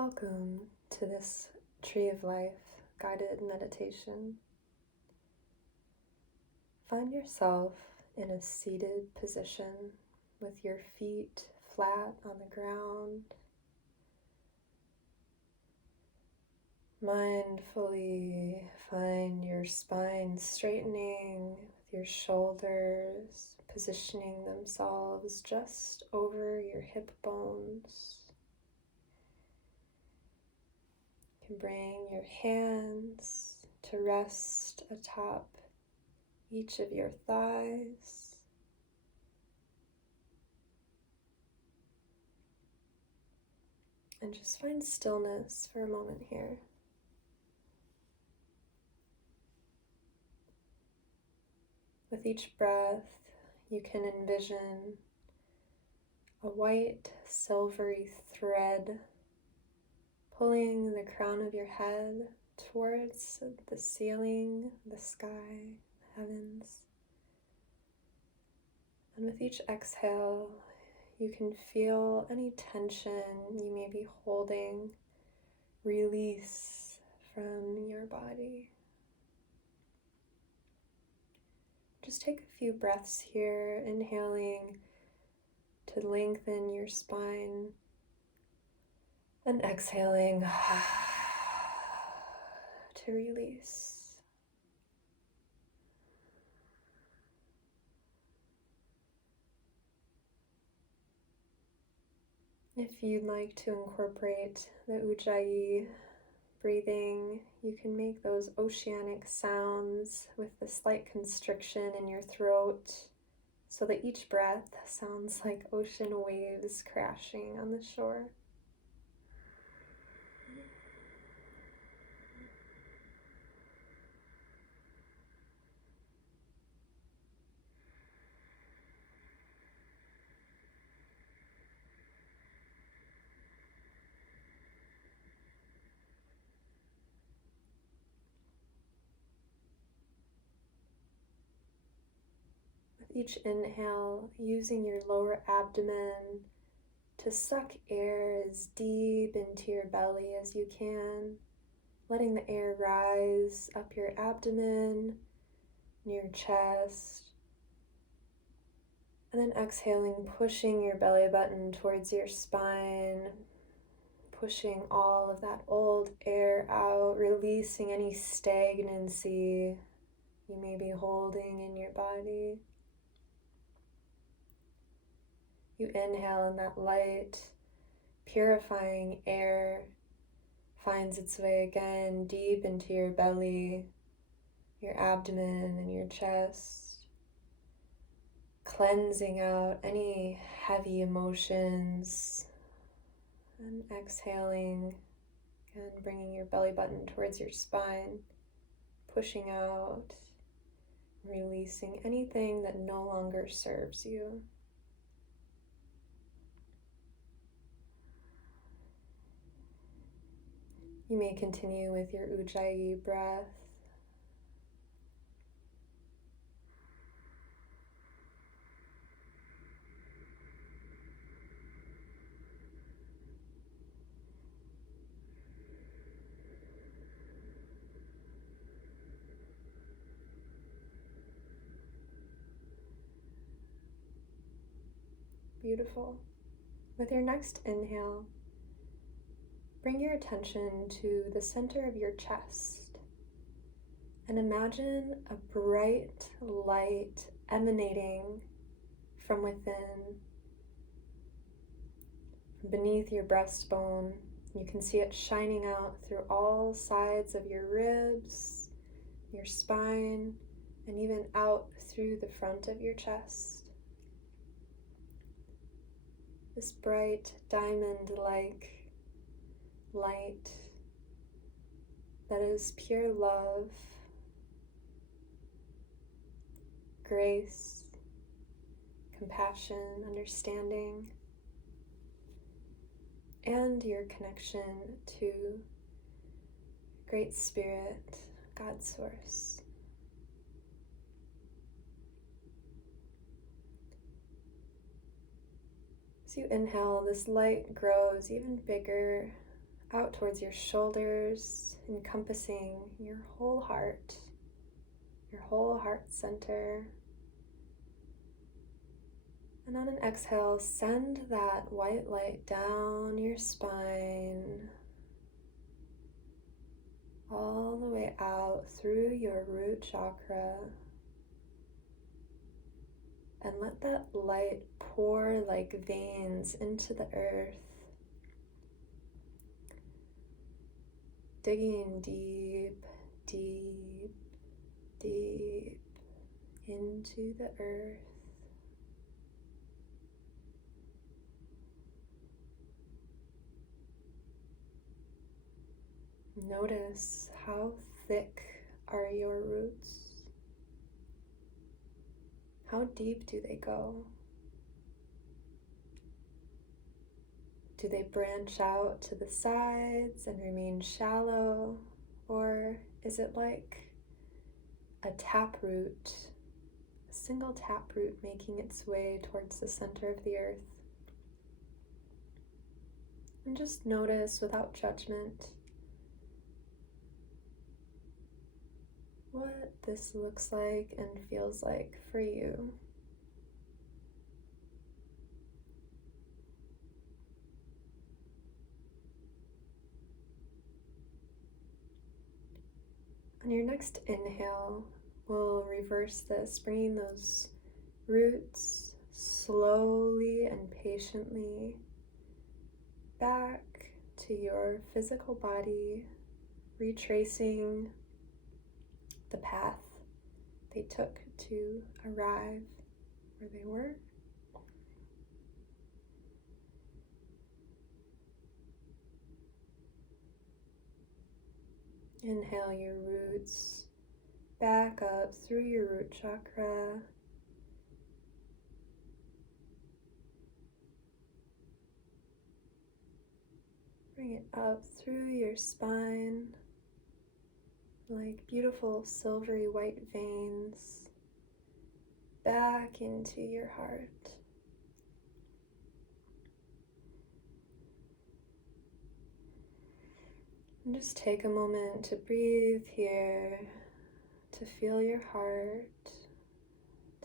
Welcome to this Tree of Life guided meditation. Find yourself in a seated position with your feet flat on the ground. Mindfully find your spine straightening with your shoulders positioning themselves just over your hip bones. Bring your hands to rest atop each of your thighs. And just find stillness for a moment here. With each breath, you can envision a white, silvery thread pulling the crown of your head towards the ceiling, the sky, the heavens. And with each exhale, you can feel any tension you may be holding release from your body. Just take a few breaths here, inhaling to lengthen your spine and exhaling to release. If you'd like to incorporate the Ujjayi breathing, you can make those oceanic sounds with the slight constriction in your throat so that each breath sounds like ocean waves crashing on the shore. Each inhale, using your lower abdomen to suck air as deep into your belly as you can, letting the air rise up your abdomen, near your chest, and then exhaling, pushing your belly button towards your spine, pushing all of that old air out, releasing any stagnancy you may be holding in your body. You inhale and that light, purifying air finds its way again deep into your belly, your abdomen, and your chest, cleansing out any heavy emotions, and exhaling and bringing your belly button towards your spine, pushing out, releasing anything that no longer serves you. You may continue with your Ujjayi breath. Beautiful. With your next inhale, bring your attention to the center of your chest and imagine a bright light emanating from within. Beneath your breastbone, you can see it shining out through all sides of your ribs, your spine, and even out through the front of your chest. This bright diamond-like light that is pure love, grace, compassion, understanding, and your connection to Great Spirit, God Source. As you inhale, this light grows even bigger out towards your shoulders, encompassing your whole heart center. And on an exhale, send that white light down your spine, all the way out through your root chakra. And let that light pour like veins into the earth, digging deep, deep, deep into the earth. Notice how thick are your roots? How deep do they go? Do they branch out to the sides and remain shallow? Or is it like a taproot, a single taproot making its way towards the center of the earth? And just notice without judgment what this looks like and feels like for you. On your next inhale, we'll reverse this, bringing those roots slowly and patiently back to your physical body, retracing the path they took to arrive where they were. Inhale your roots back up through your root chakra. Bring it up through your spine like beautiful silvery white veins back into your heart. And just take a moment to breathe here, to feel your heart,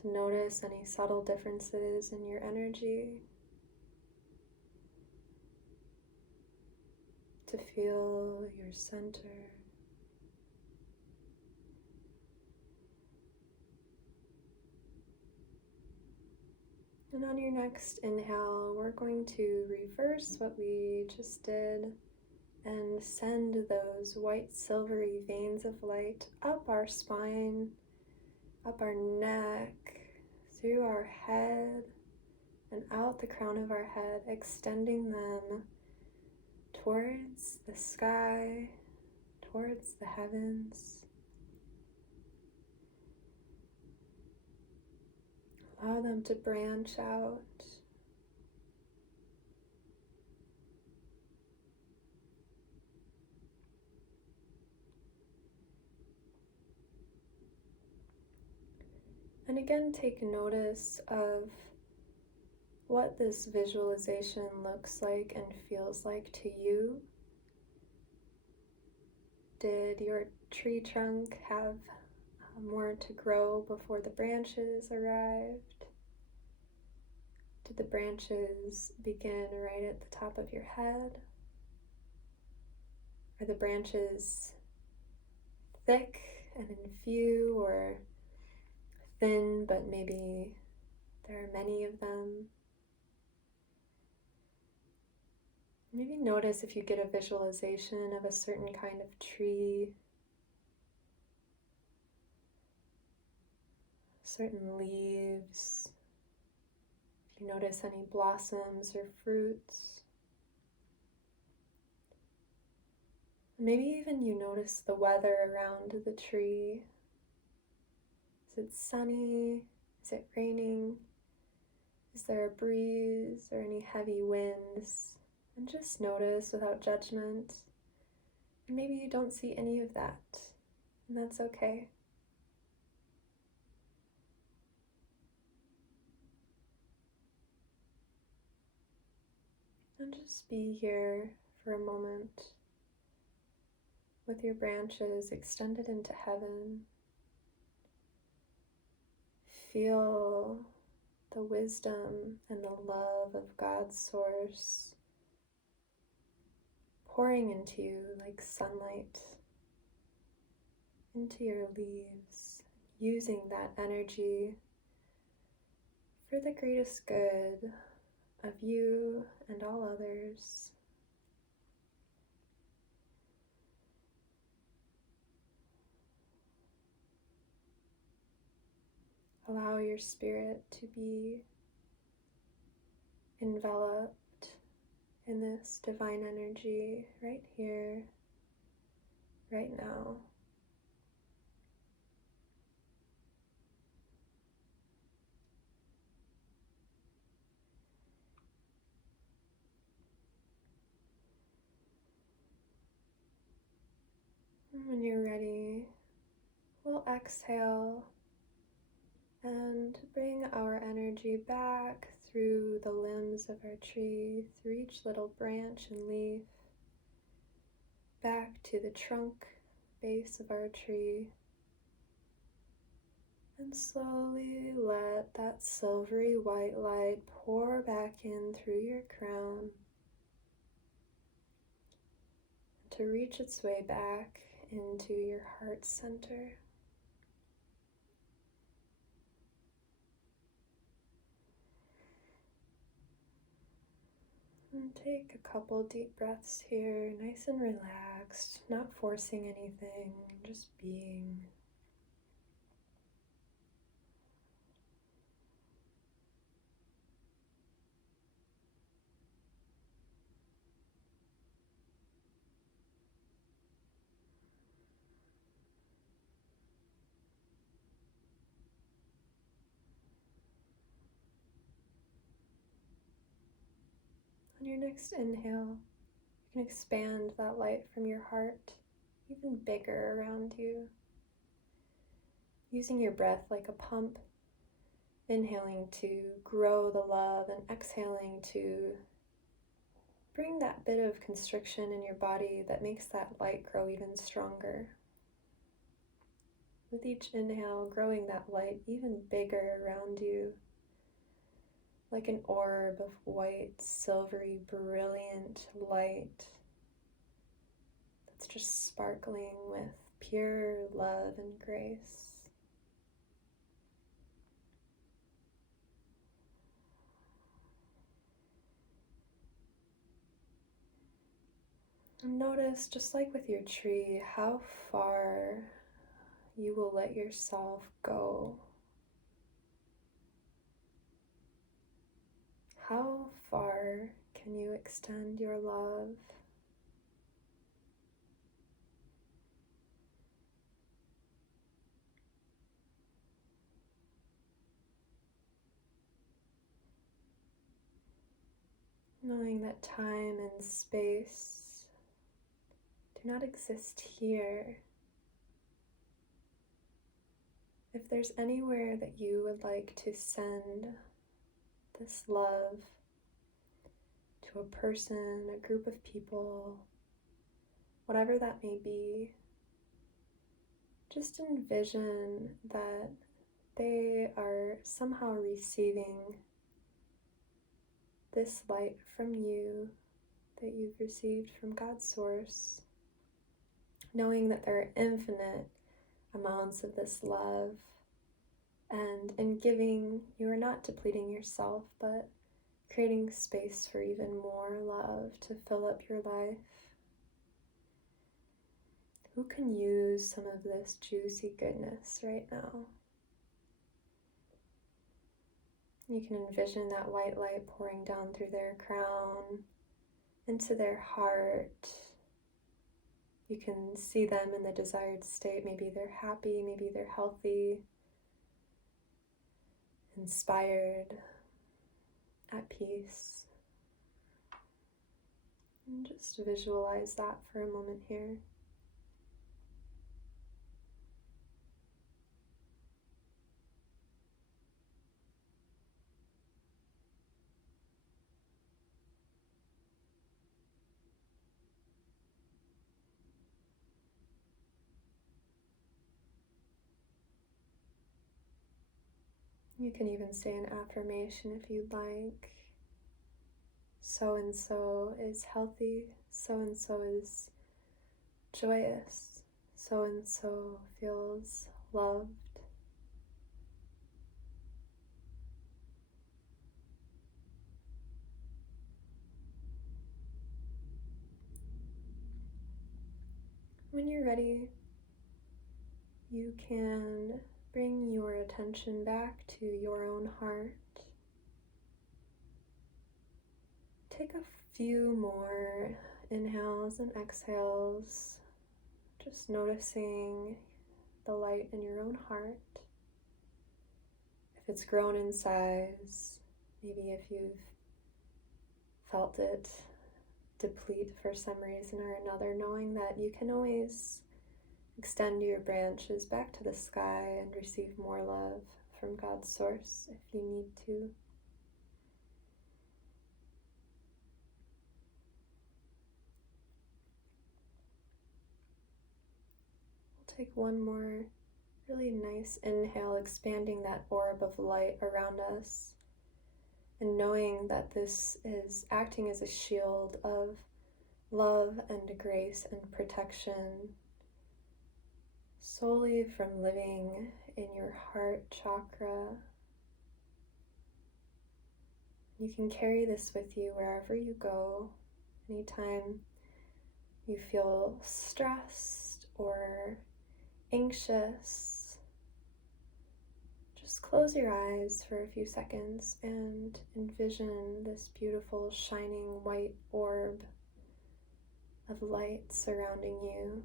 to notice any subtle differences in your energy, to feel your center. And on your next inhale, we're going to reverse what we just did and send those white silvery veins of light up our spine, up our neck, through our head, and out the crown of our head, extending them towards the sky, towards the heavens. Allow them to branch out. And again, take notice of what this visualization looks like and feels like to you. Did your tree trunk have more to grow before the branches arrived? Did the branches begin right at the top of your head? Are the branches thick and in view, or thin, but maybe there are many of them? Maybe notice if you get a visualization of a certain kind of tree, certain leaves, if you notice any blossoms or fruits. Maybe even you notice the weather around the tree. Is it sunny? Is it raining? Is there a breeze or any heavy winds? And just notice without judgment. And maybe you don't see any of that, and that's okay. And just be here for a moment with your branches extended into heaven. Feel the wisdom and the love of God's source pouring into you like sunlight into your leaves, using that energy for the greatest good of you and all others. Allow your spirit to be enveloped in this divine energy right here, right now. And when you're ready, we'll exhale and bring our energy back through the limbs of our tree, through each little branch and leaf, back to the trunk base of our tree, and slowly let that silvery white light pour back in through your crown to reach its way back into your heart center. And take a couple deep breaths here, nice and relaxed, not forcing anything, just being. On your next inhale, you can expand that light from your heart even bigger around you, using your breath like a pump, inhaling to grow the love and exhaling to bring that bit of constriction in your body that makes that light grow even stronger. With each inhale, growing that light even bigger around you, like an orb of white, silvery, brilliant light that's just sparkling with pure love and grace. And notice, just like with your tree, how far you will let yourself go. How far can you extend your love? Knowing that time and space do not exist here. If there's anywhere that you would like to send this love, to a person, a group of people, whatever that may be, just envision that they are somehow receiving this light from you that you've received from God's source, knowing that there are infinite amounts of this love, and in giving, you are not depleting yourself, but creating space for even more love to fill up your life. Who can use some of this juicy goodness right now? You can envision that white light pouring down through their crown, into their heart. You can see them in the desired state. Maybe they're happy, maybe they're healthy, inspired, at peace. And just visualize that for a moment here. You can even say an affirmation if you'd like. So and so is healthy. So and so is joyous. So and so feels loved. When you're ready, you can bring your attention back to your own heart. Take a few more inhales and exhales, just noticing the light in your own heart. If it's grown in size, maybe if you've felt it deplete for some reason or another, knowing that you can always extend your branches back to the sky and receive more love from God's source if you need to. We'll take one more really nice inhale, expanding that orb of light around us, and knowing that this is acting as a shield of love and grace and protection solely from living in your heart chakra. You can carry this with you wherever you go. Anytime you feel stressed or anxious, just close your eyes for a few seconds and envision this beautiful shining white orb of light surrounding you,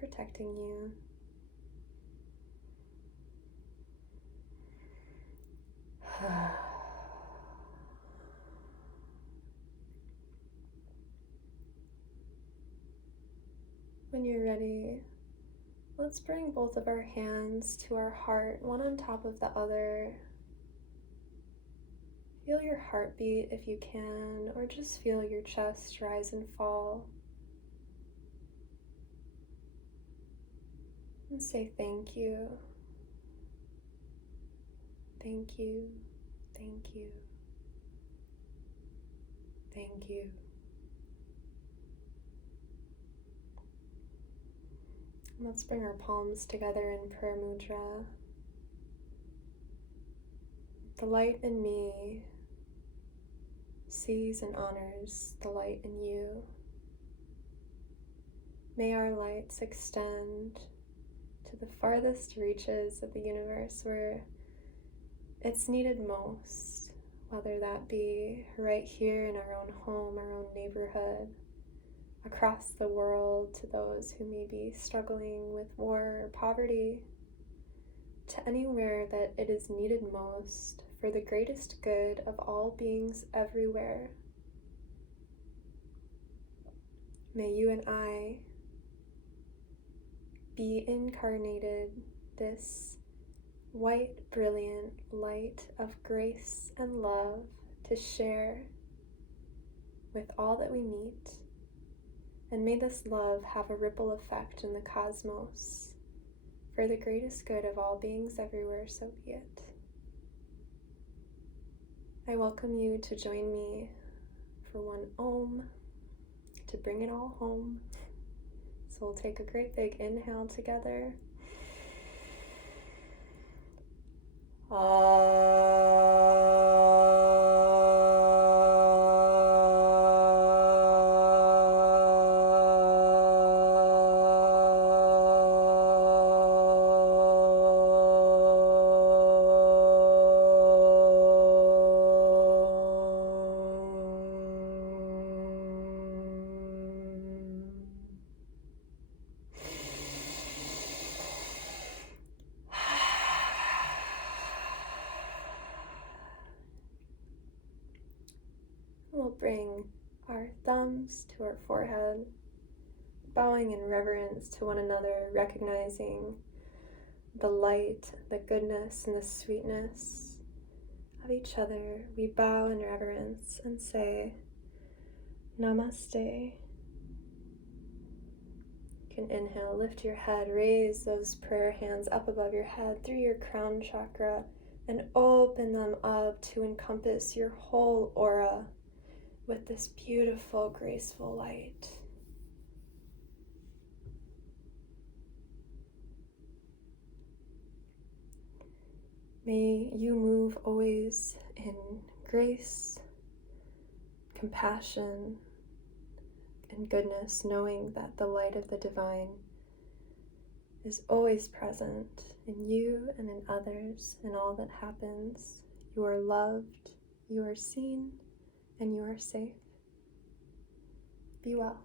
protecting you. When you're ready, let's bring both of our hands to our heart, one on top of the other. Feel your heartbeat if you can, or just feel your chest rise and fall. And say thank you. Thank you. Thank you. Thank you. Let's bring our palms together in prayer mudra. The light in me sees and honors the light in you. May our lights extend to the farthest reaches of the universe where it's needed most, whether that be right here in our own home, our own neighborhood, across the world to those who may be struggling with war or poverty, to anywhere that it is needed most for the greatest good of all beings everywhere. May you and I be incarnated this white, brilliant light of grace and love to share with all that we meet. And may this love have a ripple effect in the cosmos for the greatest good of all beings everywhere, so be it. I welcome you to join me for one Om to bring it all home. So we'll take a great big inhale together. We'll bring our thumbs to our forehead, bowing in reverence to one another, recognizing the light, the goodness, and the sweetness of each other. We bow in reverence and say, Namaste. You can inhale, lift your head, raise those prayer hands up above your head through your crown chakra, and open them up to encompass your whole aura with this beautiful, graceful light. May you move always in grace, compassion, and goodness, knowing that the light of the divine is always present in you and in others, in all that happens. You are loved, you are seen, and you are safe. Be well.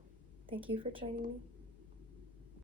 Thank you for joining me.